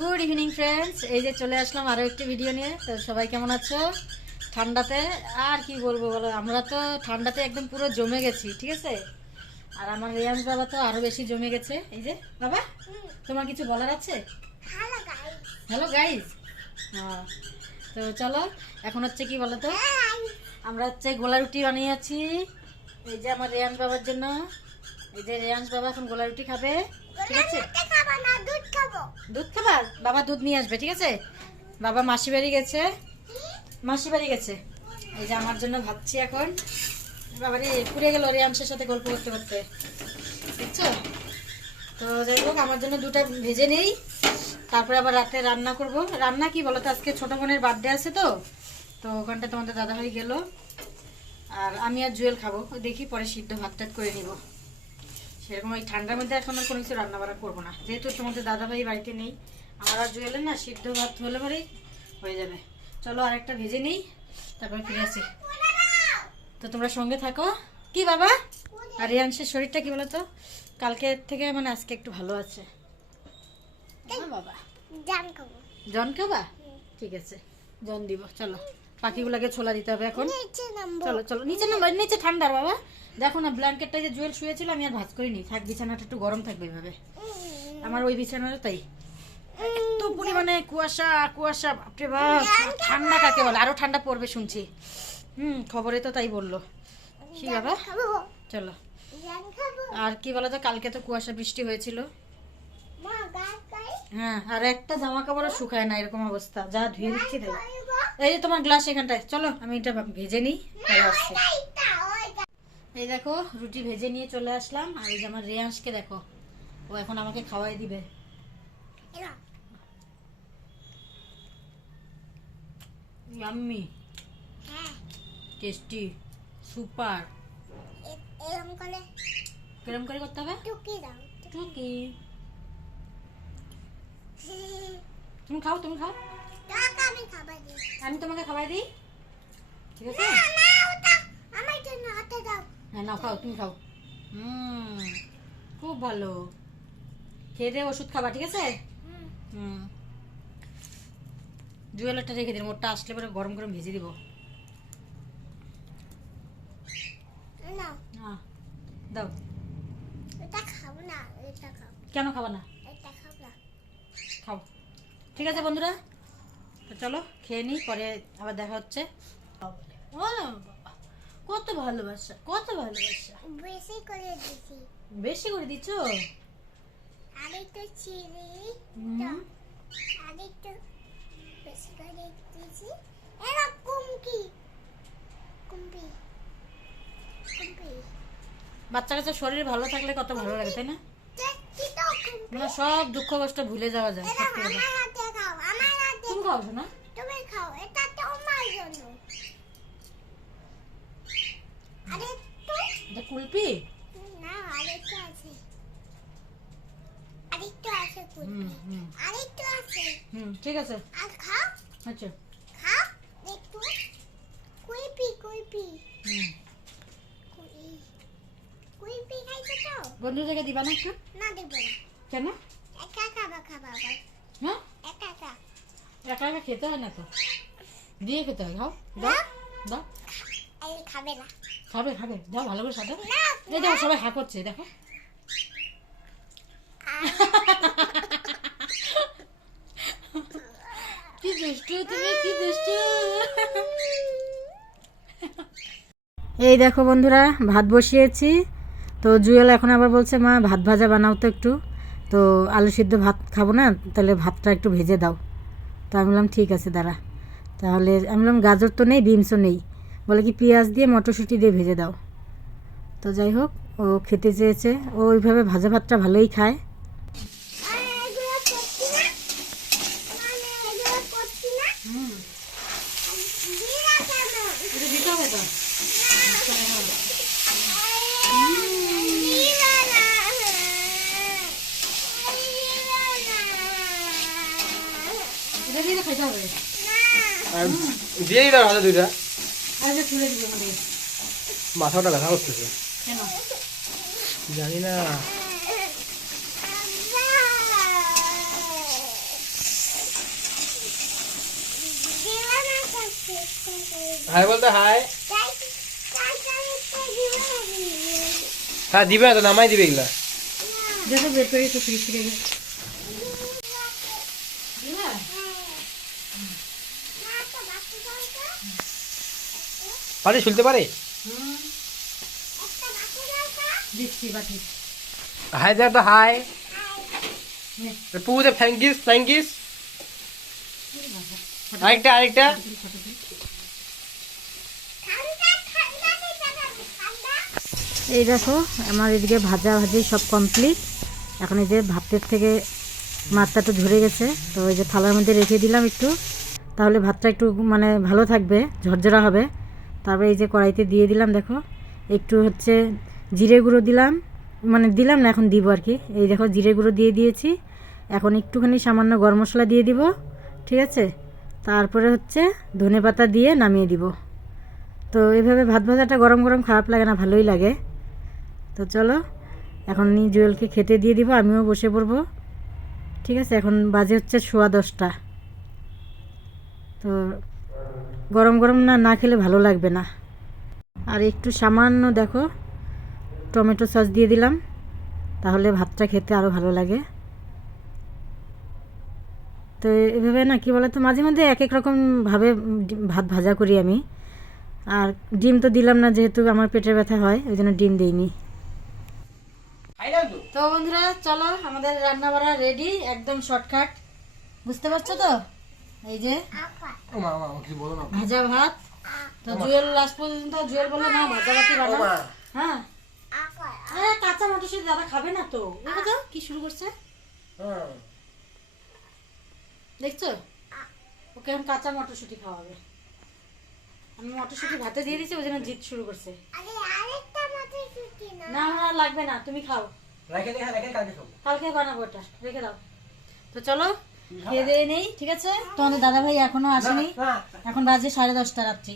Good evening friends এই যে চলে আসলাম আরও একটি ভিডিও নিয়ে। তো সবাই কেমন আছো? ঠান্ডাতে আর কি বলব বলো? আমরা তো ঠান্ডাতে একদম পুরো জমে গেছি ঠিক আছে? আর আমার রিয়াজ বাবা তো আরও বেশি জমে গেছে। এই যে বাবা তোমার কিছু বলার আছে? হ্যালো গাইজ হ্যাঁ তো চলো এখন হচ্ছে কি বলো তো? আমরা হচ্ছে গোলা রুটি বানিয়েছি। এই যে আমার রেয়ান্স বাবার জন্য। এই যে রেয়ান্স বাবা এখন গোলা রুটি খাবে। ঠিক আছে? দুধ খাবার বাবা দুধ নিয়ে আসবে ঠিক আছে? বাবা মাসি বাড়ি গেছে। মাসি বাড়ি গেছে। এই যে আমার জন্য ভাবছি এখন। বাবারে পুড়ে গেল রেয়াংশের সাথে গল্প করতে করতে। দেখছ? তো যাই হোক আমার জন্য দুটা ভেজে নেই। তারপরে আবার রাতে রান্না করব। রান্না কি বলো তো আজকে ছোট বোনের বার্থডে আছে তো। তো ওখানটা তোমাদের দাদা ভাই গেল। আর আমি আর জুয়েল খাব। দেখি পরে সিদ্ধ ভাত টাত করে নিব। সেরকম ওই ঠান্ডার মধ্যে এখন আর কোনো কিছু রান্না বান্না করব না। যেহেতু তোমাদের দাদা ভাই বাড়িতে নেই আমার আর জুয়েলের না সিদ্ধ ভাত হলে পরেই হয়ে যাবে। চলো আরেকটা ভেজে নিই তারপরে ফিরে আসি। তো তোমরা সঙ্গে থাকো। কি বাবা? আর রিয়াংশের শরীরটা কি বলতো? কালকে থেকে মানে আজকে একটু ভালো আছে। বাবা। জন খাবা ঠিক আছে জন দিব চলো। পাখিগুলোকে ছোলা দিতে হবে এখন। চলো চলো নিচে নাম্বার নিচে ঠান্ডার বাবা। দেখো না ব্ল্যাঙ্কেটটা যে জুয়েল শুয়েছিল আমি আর ভাজ করিনি। থাক বিছানাটা একটু গরম থাকবে এভাবে। আমার ওই বিছানাটা তাই। এত পরিমাণে কুয়াশা কুয়াশা বাপরে বাপ। ঠান্ডা কাকে বলে? আরও ঠান্ডা পড়বে শুনছি। হুম খবরে তো তাই বলল। কি বাবা? চলো। আর কি বলো তো কালকে তো কুয়াশা বৃষ্টি হয়েছিল। হ্যাঁ আর একটা জামা কাপড়ও শুকায় না এরকম অবস্থা। যা ধুয়ে দিচ্ছি তাই। এই যে তোমার গ্লাস এখানটায়। চলো আমি এটা ভেজে নিই আসছি। এই দেখো রুটি ভেজে নিয়ে চলে আসলাম। আর এই যে আমার রেয়াংশকে দেখো ও এখন আমাকে খাওয়াই দিবে। ইয়াম্মি টেস্টি সুপার কিরম করে করতে হবে? টুকি দাও। টুকি। তুমি খাও তুমি খাও। আমি খাবার দিই আমি তোমাকে খাওয়াই দিই। ঠিক আছে? হ্যাঁ নাও খাও তুমি খাও। হুম খুব ভালো। খেয়ে দিয়ে ওষুধ খাবা ঠিক আছে? হুম। জুয়েলারটা রেখে দিন মোটটা আসলে পরে গরম গরম ভেজে দিব। হ্যাঁ দাও। কেন খাবা না? খাও। ঠিক আছে বন্ধুরা তো চলো খেয়ে নিই পরে আবার দেখা হচ্ছে। ও কত ভালোবাসা কত ভালোবাসা। বেশি করে দিছি। বেশি করে দিচ্ছ আরেকটু চিনি হুম, আরেকটু বেশি করে দিছি। এরকম কি কুম্পি কুম্পি বাচ্চা কাচ্চা শরীর ভালো থাকলে কত ভালো লাগে তাই না? তো মানে সব দুঃখ কষ্ট ভুলে যাওয়া যায় তুমি খাও। না তুমি খাও এটা তোমার জন্য আরেকটু কুলপি না আরেকটু আছে। আরেকটু আছে কুম্পি আছে। হুম ঠিক আছে। আর খাও। আচ্ছা। খাও একটু। কুইপি কুইপি হুম। কুইপি খাইছো তো? বন্ধুদেরকে দিবা না একটু? না দেবো না। কেন? একা খাবা খাবা হ্যাঁ? একা একা। একা একা খেতে হয় না তো? দিয়ে খেতে হয়। খাও। দাও দাও। খাবে না। খাবে খাবে। দাও ভালো করে সাদা এই দেখো সবাই হাঁ করছে দেখো। কি দুষ্টু তুমি কি দুষ্টু। এই দেখো বন্ধুরা ভাত বসিয়েছি। তো জুয়েল এখন আবার বলছে মা ভাত ভাজা বানাও তো একটু। তো আলু সিদ্ধ ভাত খাব না তাহলে ভাতটা একটু ভেজে দাও। তো আমি বললাম ঠিক আছে দাঁড়া। তাহলে আমি বললাম গাজর তো নেই বিনসও নেই। বলে কি পেঁয়াজ দিয়ে মটরশুঁটি দিয়ে ভেজে দাও। তো যাই হোক, ও খেতে চেয়েছে। ও ওইভাবে ভাজা ভাতটা ভালোই খায়। দিয়ে দাও হাতে দুইটা। মাথাটা ব্যথা করতেছে। জানি না। হাই বলতে হাই। হ্যাঁ দিবে না তো নামাই দিবে এগুলা। দেখো বের করে একটু ফ্রিজ থেকে। দিবে? তো তো পারে? শুনতে পারে তো হাই তো হাই নে, পুকুরে থ্যাঙ্কিস থ্যাঙ্কিস আরেকটা আরেকটা। এই দেখো আমার এদিকে ভাজা ভাজি সব কমপ্লিট এখন এই যে ভাতের থেকে মাছটা একটু ঝরে গেছে তো এই যে থালার মধ্যে রেখে দিলাম একটু। তাহলে ভাতটা একটু মানে ভালো থাকবে ঝরঝরা হবে। তারপরে এই যে কড়াইতে দিয়ে দিলাম, দেখো। একটু হচ্ছে জিরে গুঁড়ো দিলাম। মানে দিলাম না, এখন দিব আর কি। এই দেখো, জিরে গুঁড়ো দিয়ে দিয়েছি। এখন একটুখানি সামান্য গরম মশলা দিয়ে দিব, ঠিক আছে? তারপরে হচ্ছে ধনে পাতা দিয়ে নামিয়ে দিব। তো এইভাবে ভাত ভাজাটা গরম গরম খারাপ লাগে না, ভালোই লাগে। তো চলো, এখন নি জুয়েলকে খেতে দিয়ে দিব, আমিও বসে পড়ব। ঠিক আছে, এখন বাজে হচ্ছে সোয়া দশটা। তো গরম গরম না না খেলে ভালো লাগবে না। আর একটু সামান্য দেখো, টমেটো সস দিয়ে দিলাম। তাহলে ভাতটা খেতে আরও ভালো লাগে। তো এভাবে না, কি বলে তো মাঝে মধ্যে এক এক রকমভাবে ভাত ভাজা করি আমি। আর ডিম তো দিলাম না, যেহেতু আমার পেটের ব্যথা হয়, ওই জন্য ডিম দিইনি। তো বন্ধুরা, চলো আমাদের রান্না বাড়া রেডি, একদম শর্টকাট। বুঝতে পারছ তো? এই যে ভাজা ভাত। তো জুয়েল লাস্ট পর্যন্ত জুয়েল বলল না ভাজা ভাতই হ্যাঁ। আকার আরে কাঁচা মটরশুঁটি দাদা খাবে না তো। দেখো তো কি শুরু করছে? দেখছ? ওকে এখন কাঁচা মটরশুঁটি খাওয়াবে। আমি মটরশুঁটি ভাতে দিয়ে দিয়েছি ওই জন্য জিত শুরু করছে। না। না আমার লাগবে না তুমি খাও। রেখে দে রেখে কালকে কালকে বানাবো ওটা রেখে দাও। তো চলো খেয়ে দিয়ে নেই ঠিক আছে? তোমাদের দাদা ভাই এখনও আসেনি। এখন বাজে সাড়ে দশটা রাত্রি।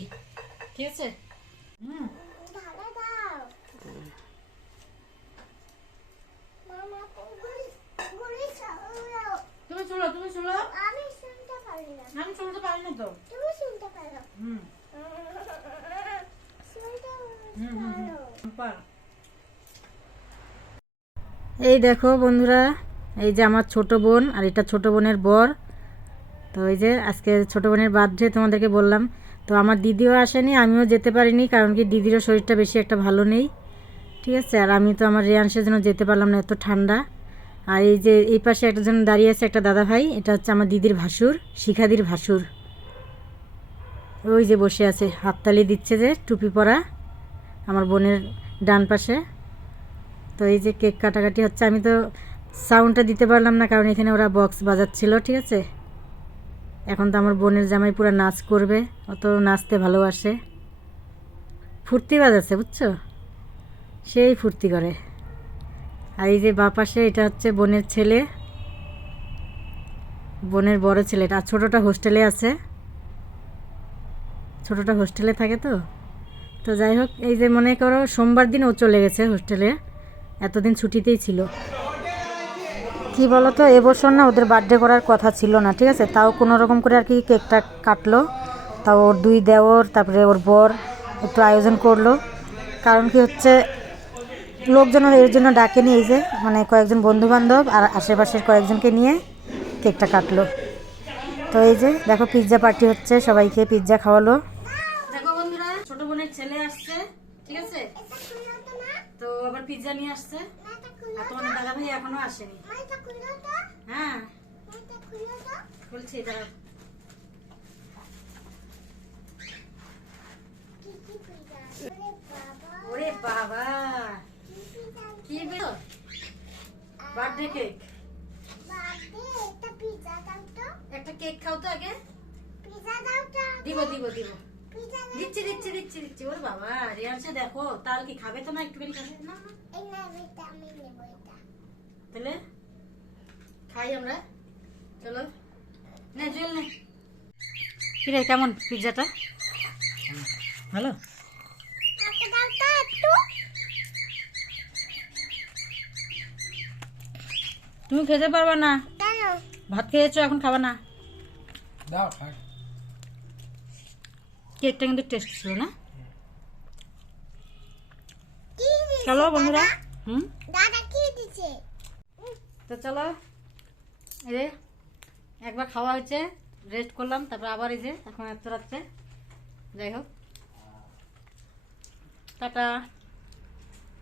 ঠিক আছে? হুম। তুমি চলো তুমি চলো। আমি শুনতে পারি না আমি চলতে পারি না তো। তুমি শুনতে পারো হুম। এই দেখো বন্ধুরা এই যে আমার ছোট বোন, আর এটা ছোট বোনের বর। তো এই যে আজকে ছোট বোনের বার্থডে তোমাদেরকে বললাম। তো আমার দিদিও আসেনি, আমিও যেতে পারিনি, কারণ কি দিদিরও শরীরটা বেশি একটা ভালো নেই। ঠিক আছে? আর আমি তো আমার রেয়াংশের জন্য যেতে পারলাম না, এত ঠান্ডা। আর এই যে এই পাশে একজন দাঁড়িয়ে আছে, একটা দাদা ভাই, এটা হচ্ছে আমার দিদির ভাসুর, শিখাদির ভাসুর। ওই যে বসে আছে, হাততালি দিচ্ছে যে টুপি পরা আমার বোনের ডান পাশে। তো এই যে কেক কাটাকাটি হচ্ছে, আমি তো সাউন্ডটা দিতে পারলাম না, কারণ এখানে ওরা বক্স বাজাচ্ছিল, ঠিক আছে? এখন তো আমার বোনের জামাই পুরো নাচ করবে অত নাচতে ভালোবাসে। ফুর্তি বাজাচ্ছে, বুঝছ? সেই ফুর্তি করে। আর এই যে বা পাশে, এটা হচ্ছে বোনের ছেলে। বোনের বড় ছেলেটা আর ছোটোটা হোস্টেলে আছে। ছোটোটা হোস্টেলে থাকে তো। তো যাই হোক, এই যে মনে করো, সোমবার দিন ও চলে গেছে হোস্টেলে। এতদিন ছুটিতেই ছিল। কি বলতো? এবছর না ওদের বার্থডে করার কথা ছিল না, ঠিক আছে? তাও কোনো রকম করে আর কি কেকটা কাটলো। তাও ওর দুই দেওর, তারপরে ওর বর একটু আয়োজন করল। কারণ কি হচ্ছে, লোকজন এর জন্য ডাকেনি এই যে মানে কয়েকজন বন্ধু বান্ধব আর আশেপাশের কয়েকজনকে নিয়ে কেকটা কাটলো। তো এই যে, দেখো পিৎজা পার্টি হচ্ছে সবাইকে পিৎজা খাওয়ালো। দেখো বন্ধুরা, ছোট বোনের ছেলে আসছে, ঠিক আছে? তো আবার পিৎজা নিয়ে আসছে। আর তোমাদের দাদা ভাই এখনও আসেনি। হ্যাঁ এটা খুলো বলছি দাঁড়াও কি কি পিজা আরে বাবা ওরে বাবা। কি বেরো বার্থডে কেক। একটা কেক খাও তো আগে। দিব দিব দিব। দিচ্ছি দিচ্ছি দিচ্ছি দিচ্ছি। ওর বাবা রিয়াংশে দেখো তার কি খাবে তো না একটুখানি খাবে? না না। এই না এটা আমি নেব এটা তাহলে খাই আমরা। চলো। নে জুয়েল নে। কি রে কেমন পিৎজাটা ভালো। তুমি খেতে পারবে না? ভাত খেয়েছো এখন খাবে না? দাও কেকটা কিন্তু টেস্ট ছিল না? চলো বন্ধুরা? হুম? দাদা কি দিছে তো চলো এই যে একবার খাওয়া হয়েছে রেস্ট করলাম তারপর আবার এই যে এখন এত রাত্রে। যাই হোক। টাটা।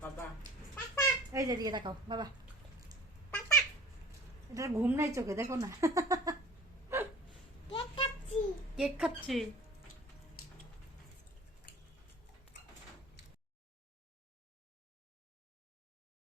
বাবা এই যে দিয়ে দেখাও বাবা। এটা ঘুম নাই চোখে দেখো না। কেক কাটছি কেক খাচ্ছি।